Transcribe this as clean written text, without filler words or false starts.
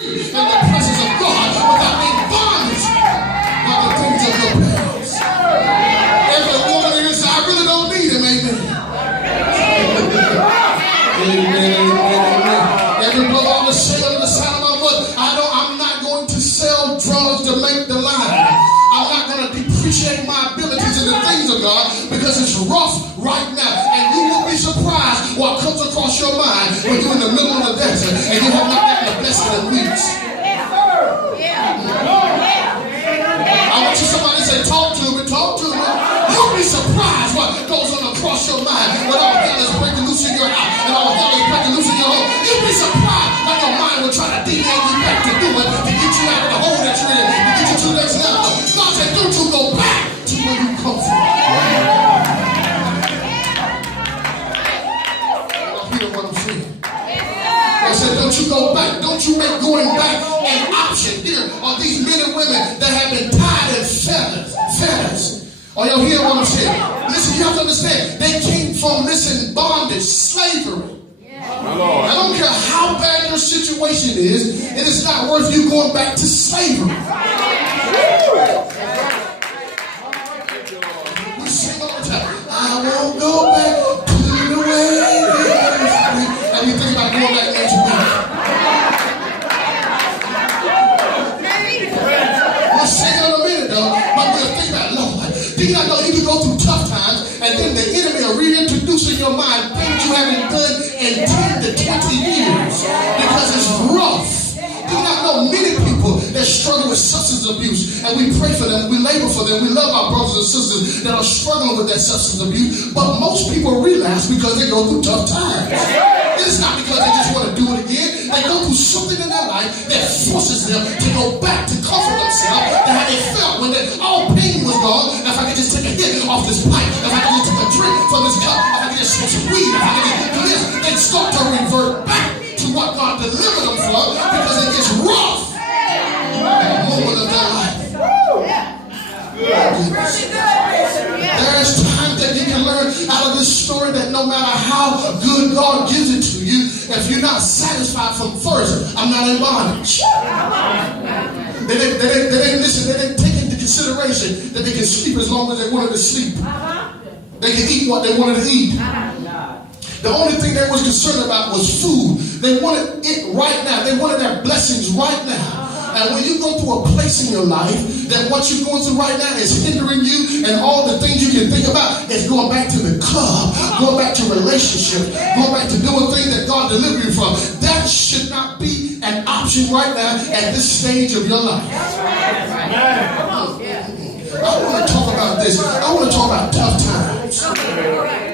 in the presence of God without being bondage by the things of your past. Every woman in this, I really don't need him, amen. Amen. Every brother on the sale of the sound of my voice, I'm not going to sell drugs to make the line. I'm not going to depreciate my abilities in the things of God because it's rough right now. And you will be surprised what comes across your mind when you're in the middle of the desert and you have not gotten a blessing in weeks. I want you somebody to say, talk to me, talk to me. You'll be surprised what goes on across your mind when all hell is breaking loose in your house and all hell is breaking loose in your home. You'll be surprised that your mind will try to deviate you back to do it, to get you out of the hole that you're in, to get you to the next level. God said, don't you go back to where you come from. You hear what I'm saying? I said, don't you go back. Don't you make going back an option. Here are these men and women that have been tied in fetters. Are y'all hearing what I'm saying? Listen, you have to understand. They came from, bondage, slavery. I don't care how bad your situation is, it is not worth you going back to slavery. We sing all the time, I won't go back to the way it is. And we think about going back next week. We'll sing in a minute though, but we'll think about, Lord, do you not know you can go through tough times and then the enemy will reintroduce in your mind things you haven't done in 10 to 20 years because it's rough. Do you not know many people that struggle with substance abuse, and we pray for them, we labor for them, we love our brothers and sisters that are struggling with that substance abuse, but most people relapse because they go through tough times. It's not because they just want to do it again. They go through something in their life that forces them to go back to comfort themselves to how they felt when all pain was gone. If I could just take a hit off this pipe, if I could just take a drink from this cup, if I could just smoke some weed, if I could just do this, they start to revert back to what God delivered them from because it gets rough at the moment of their life. There's times that you can learn out of this story that no matter how good God gives it to you, if you're not satisfied from first, I'm not in bondage. They didn't take into consideration that they can sleep as long as they wanted to sleep. They can eat what they wanted to eat. The only thing they was concerned about was food. They wanted it right now. They wanted their blessings right now. And when you go through a place in your life that what you're going through right now is hindering you, and all the things you can think about is going back to the club, going back to relationships, going back to doing things that God delivered you from, that should not be an option right now at this stage of your life. I want to talk about this. I